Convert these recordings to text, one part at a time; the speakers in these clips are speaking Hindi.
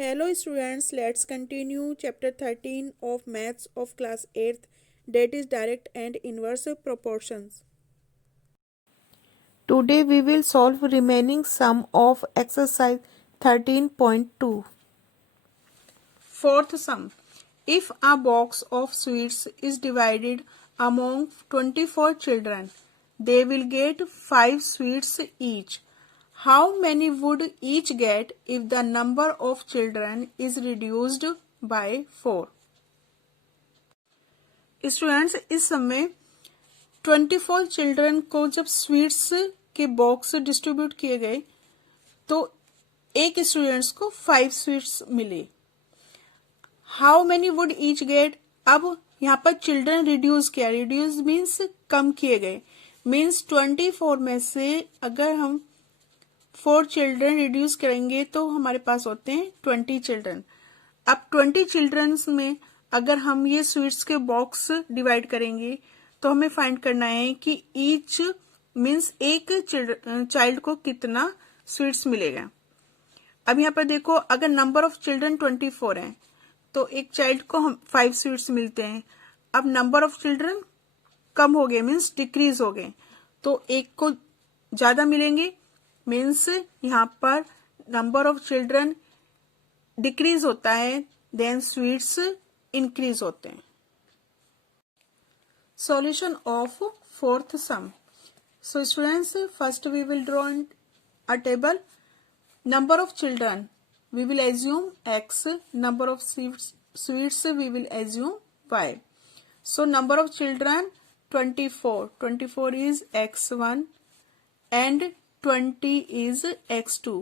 Hello students, let's continue chapter 13 of maths of class 8th, that is direct and inverse proportions. Today we will solve remaining sum of exercise 13.2. Fourth sum. If a box of sweets is divided among 24 children, they will get 5 sweets each. How many would each get if the number of children is reduced by 4? Students इस समय 24 चिल्ड्रन को जब स्वीट्स के बॉक्स डिस्ट्रीब्यूट किए गए तो एक स्टूडेंट्स को 5 स्वीट्स मिले. How many would each get. अब यहाँ पर चिल्ड्रन रिड्यूस किया. रिड्यूस मीन्स कम किए गए. मीन्स 24 में से अगर हम 4 चिल्ड्रन रिड्यूस करेंगे तो हमारे पास होते हैं 20 चिल्ड्रन. अब 20 चिल्ड्रन में अगर हम ये स्वीट्स के बॉक्स डिवाइड करेंगे तो हमें फाइंड करना है कि ईच मीन्स एक चाइल्ड को कितना स्वीट्स मिलेगा. अब यहाँ पर देखो, अगर नंबर ऑफ चिल्ड्रन 24 है तो एक चाइल्ड को हम 5 स्वीट्स मिलते हैं. अब नंबर ऑफ चिल्ड्रन कम हो गए मीन्स डिक्रीज हो गए तो एक को ज्यादा मिलेंगे. मीन्स यहाँ पर नंबर ऑफ चिल्ड्रन डिक्रीज होता है, देन स्वीट्स इंक्रीज होते हैं. Solution of fourth sum. So students, first we will draw a table. Number of children we will assume x, number of sweets we will assume y. So number of children 24 is x1 and 20 is x2.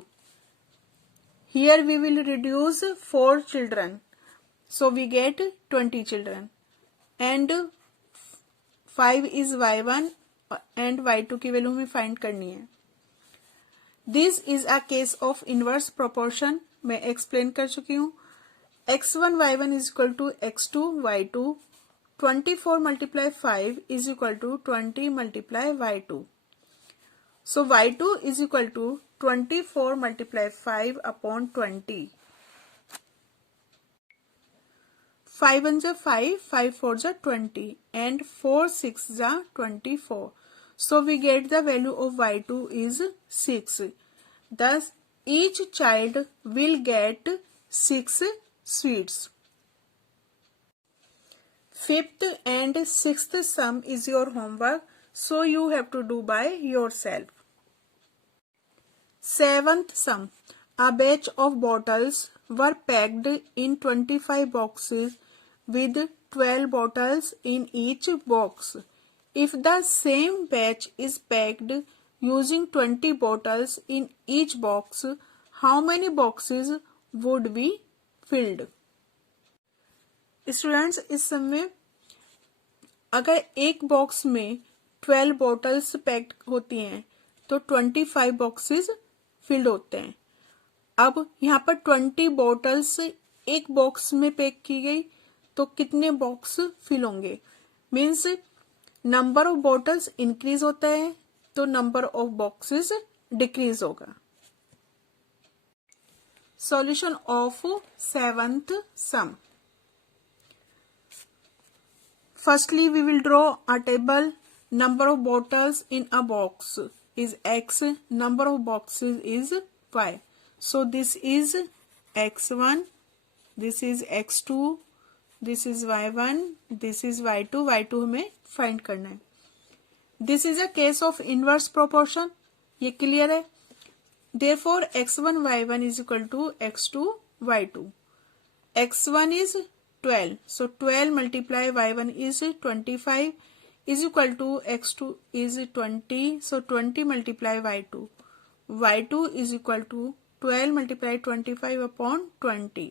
Here we will reduce 4 children, so we get 20 children, and 5 is y1 and y2 की वैल्यू हमें फाइंड करनी है. This is a case of inverse proportion. मैं एक्सप्लेन कर चुकी हूँ. x1 y1 is equal to x2 y2. 24 multiply 5 is equal to 20 multiply y2. So y2 is equal to 24 multiply 5 upon 20. 5 1 जा 5, 5 4 जा 20 and 4 6 जा 24. So we get the value of y2 is 6. Thus each child will get 6 sweets. Fifth and sixth sum is your homework, so you have to do by yourself. Seventh sum. A batch of bottles were packed in 25 boxes with 12 bottles in each box. If the same batch is packed using 20 bottles in each box, how many boxes would be filled? Students, इस समय अगर एक बॉक्स में 12 बॉटल्स पैक्ड होती हैं तो 25 बॉक्सेस फिल्ड होते हैं. अब यहाँ पर 20 बॉटल्स एक बॉक्स में पैक की गई तो कितने बॉक्स फिल होंगे. Means number of bottles increase होता है तो नंबर ऑफ बॉक्सेस डिक्रीज होगा. Solution of seventh sum. Firstly we will draw a table. Number of bottles in a box is x, number of boxes is y. So this is x1, this is x2, this is y1, this is y2. y2 हमें फाइंड करना है. This is a case of inverse proportion. ये क्लियर है. Therefore x1 y1 is equal to x2 y2. x1 is 12, so 12 multiply y1 is 25 is equal to x2 is 20, so 20 multiply y2. y2 is equal to 12 multiply 25 upon 20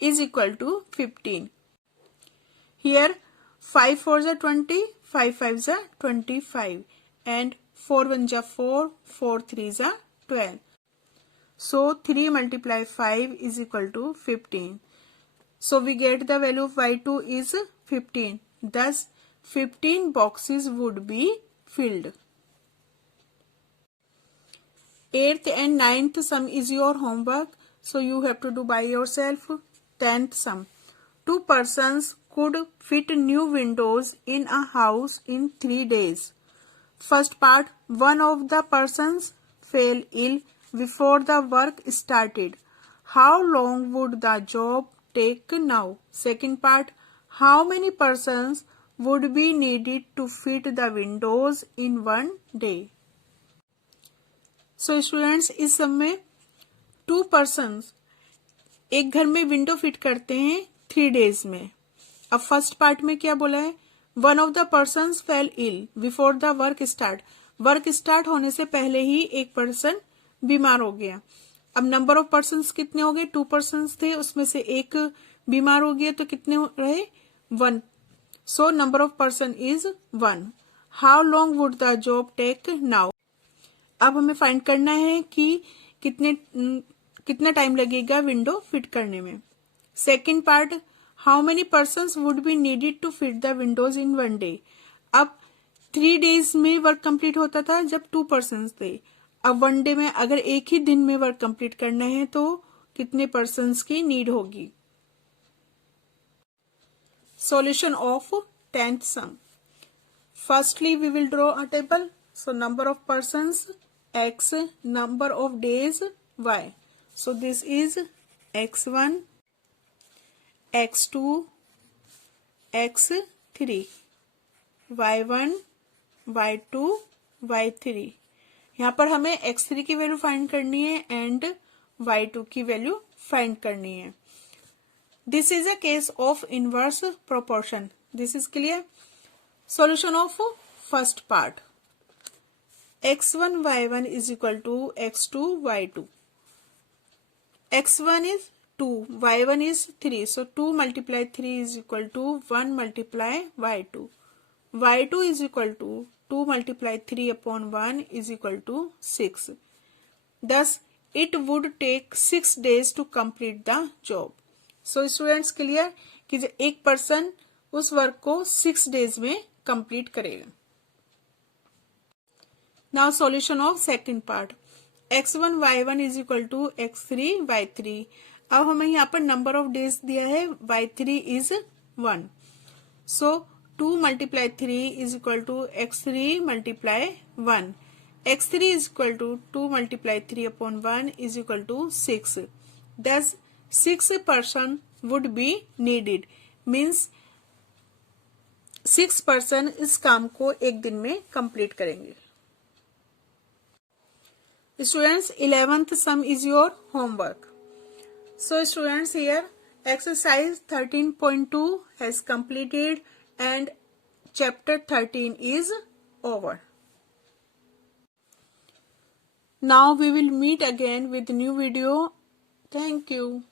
is equal to 15. Here 5 4s are 20, 5 5s are 25 and 4 1s are 4, 4 3s are 12. So 3 multiply 5 is equal to 15. So we get the value of y2 is 15. Thus 15 boxes would be filled. 8th and 9th sum is your homework. so you have to do by yourself. 10th sum. Two persons could fit new windows in a house in 3 days. First part, one of the persons fell ill before the work started. How long would the job take now? Second part, how many persons would be needed to fit the windows in 1 day? So students, इस सब में 2 persons एक घर में विंडो फिट करते हैं 3 days में. अब फर्स्ट पार्ट में क्या बोला है? One of the persons fell ill before the work start. Work start होने से पहले ही एक पर्सन बीमार हो गया. अब नंबर ऑफ पर्सन्स कितने हो गए? 2 पर्सन्स थे, उसमें से एक बीमार हो गया, तो कितने रहे? 1. So number of person is 1. How long would the job take now? अब हमें फाइंड करना है कि कितना टाइम लगेगा विंडो फिट करने में. Second part, how many persons would be needed to fit the windows in 1 day. अब 3 days में वर्क कंप्लीट होता था जब 2 पर्सन्स थे. अब 1 डे में अगर एक ही दिन में वर्क कंप्लीट करना है तो कितने पर्सन्स की नीड होगी? Solution of 10th sum. Firstly we will draw a table. So number of persons x, number of days y. So this is x1, x2, x3, y1, y2, y3. यहाँ पर हमें x3 की वैल्यू फाइंड करनी है एंड y2 की वैल्यू फाइंड करनी है. This is a case of inverse proportion. This is clear. Solution of first part. x1 y1 is equal to x2 y2. x1 is 2, y1 is 3. So 2 multiply 3 is equal to 1 multiply y2. y2 is equal to 2 multiply 3 upon 1 is equal to 6. Thus, it would take 6 days to complete the job. So students clear कि एक पर्सन उस वर्क को 6 days में कंप्लीट करेगा. Now solution of second part. x1 y1 is equal to x3 y3. अब हमें यहाँ पर नंबर ऑफ डेज दिया है. y3 is 1. So 2 multiply 3 is equal to x3 multiply 1. x3 is equal to 2 multiply 3 upon 1 is equal to 6. Thus 6 person would be needed. Means 6 person इस काम को एक दिन में कंप्लीट करेंगे. Students, 11th sum is your homework. So students, here exercise 13.2 has completed and chapter 13 is over. Now we will meet again with new video. Thank you.